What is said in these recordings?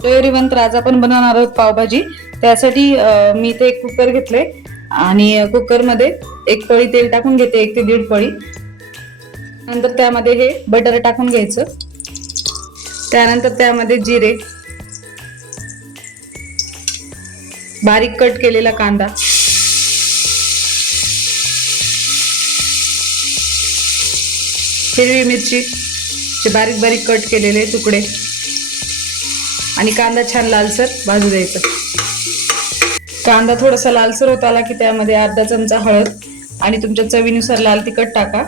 Hello everyone, तर आज आपण बनवणार आहोत पावभाजी। त्यासाठी मी इथे एक कुकर घेतले आणि कुकरमध्ये एक पळी तेल टाकून घेते, 1 ते 1.5 पळी। नंतर त्यामध्ये हे बटर टाकून घ्यायचं। त्यानंतर त्यामध्ये जिरे, बारीक कट केलेला कांदा, हिरवी मिरची चे बारीक बारीक कट केलेले तुकडे आणि कांदा छान लालसर भाजू द्यायचा। कांदा थोडासा लालसर होत आला की त्यामध्ये अर्धा चमचा हळद आणि तुमच्या चवीनुसार लाल तिखट टाका।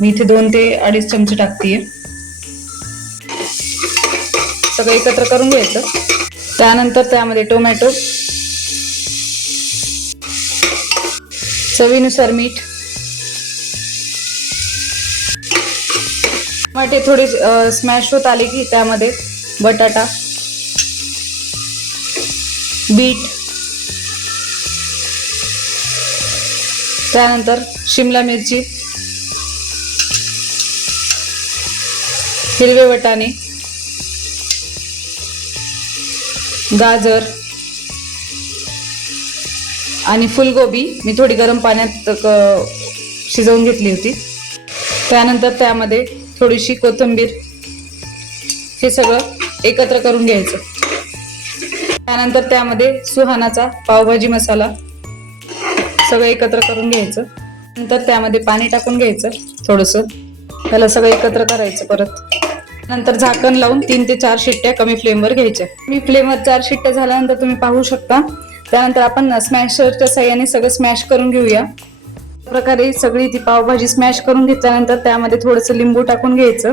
मी इथे 2 ते 2.5 चमचे टाकतेय। सगळं एकत्र करून घ्यायचं। त्यानंतर त्यामध्ये टोमॅटो, चवीनुसार मीठ, टमाटे थोडे स्मॅश होत आले की त्यामध्ये बटाटा, बीट, त्यानंतर शिमला मिरची, हिरवे वाटाणे, गाजर आणि फुलगोबी मी थोडी गरम पाण्यात शिजवून घेतली होती। त्यानंतर त्यामध्ये थोडीशी कोथिंबीर, हे सगळं एकत्र करून घ्यायचं। त्यानंतर त्यामध्ये सुहानाचा पावभाजी मसाला सगळं एकत्र करून घ्यायचं। नंतर त्यामध्ये पाणी टाकून घ्यायचं थोडंसं, त्याला सगळं एकत्र करायचं परत। नंतर झाकण लावून 3 ते 4 शिट्ट्या कमी फ्लेमवर घ्यायच्या। कमी फ्लेमवर 4 शिट्ट्या झाल्यानंतर तुम्ही पाहू शकता। त्यानंतर आपण स्मॅशरच्या साहाय्याने सगळं स्मॅश करून घेऊया। प्रकारे सगळी ती पावभाजी स्मॅश करून घेतल्यानंतर त्यामध्ये थोडंसं लिंबू टाकून घ्यायचं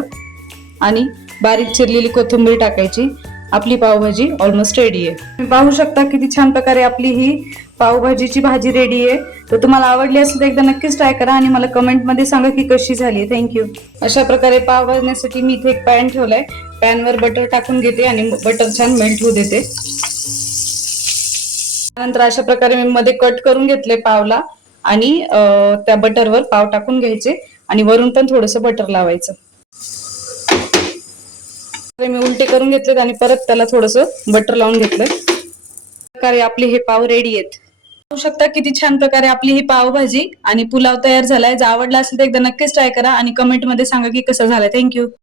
आणि बारीक चिरलेली कोथिंबीर टाकायची। आपली पावभाजी ऑलमोस्ट रेडी आहे। तुम्ही पाहू शकता किती छान प्रकारे आपली ही पावभाजीची भाजी रेडी आहे। तर तुम्हाला आवडली असेल तर एकदा नक्कीच ट्राय करा आणि मला कमेंट मध्ये सांगा की कशी झाली। थँक्यू। अशा प्रकारे पाव भाजण्यासाठी मी इथे एक पॅन ठेवलाय। पॅनवर बटर टाकून घेते आणि बटर छान मेल्ट होऊ देते। त्यानंतर अशा प्रकारे मी मध्ये कट करून घेतले पावला आणि त्या बटरवर पाव टाकून घ्यायचे आणि वरून पण थोडंसं बटर लावायचं। मी उलटे करून घेतलेत आणि परत त्याला थोडंसं बटर लावून घेतलंय। प्रकारे आपले हे पाव रेडी आहेत। पाहू शकता किती छान प्रकारे आपली ही पावभाजी आणि पुलाव तयार झालाय। जर आवडला असेल तर एकदा नक्कीच ट्राय करा आणि कमेंट मध्ये सांगा की कसा झालाय। थँक्यू।